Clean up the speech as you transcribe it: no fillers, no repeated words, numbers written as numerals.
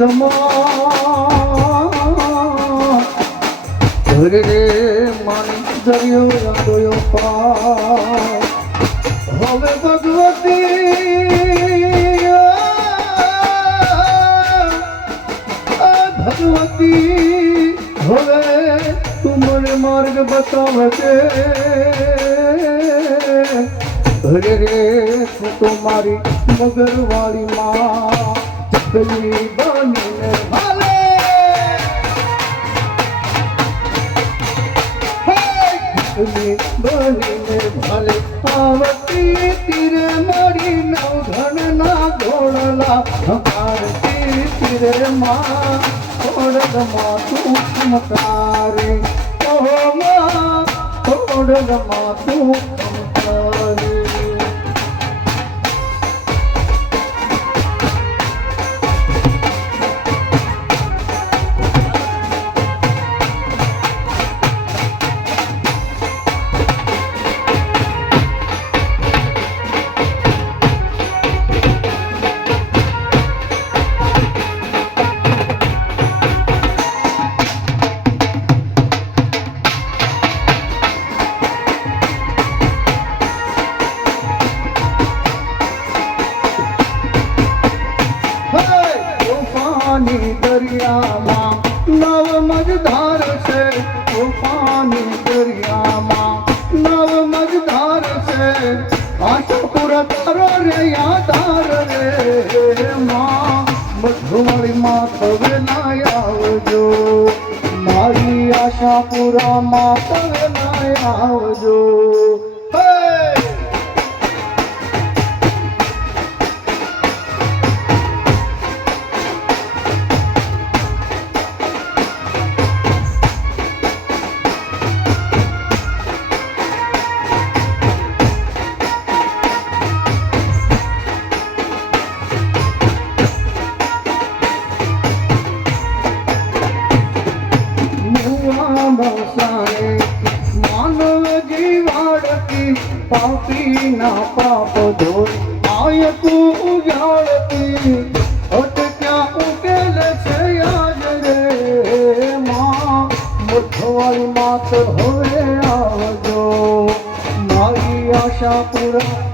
બંધમાં ઘરે રે માની દરિયો યાદોયો પાર હવે ભગવતી હવે તું મને માર્ગ બતાવે છે અરે રે તું તો મારી મગરવાળી માં ચકલી બનીને ભાલે ચકલી બનીને ભાલે આવતી તીરે મારી નવધણના ઘોડલા ભારતી તીરે માં ઘોડલમાં તું ચમકારે ઓ માં ઘોડલમાં તું ચમકારે દરિયામાં નવ મજધાર છે તોફાની દરિયામાં નવ મજધાર છે આશાપુર તારો રે યાદાર રે માં મધુમળી માં તવે ના આવજો મારી આશાપુરામાં તવે ના આવજો માનવ જીવાડતી પાપી ના પાપ ધોઈ આયકું ઉજાડતી અટક્યા ઉકેલ છે આજ રે માં મધવાળી માત હવે આવજો મારી આશા પૂરા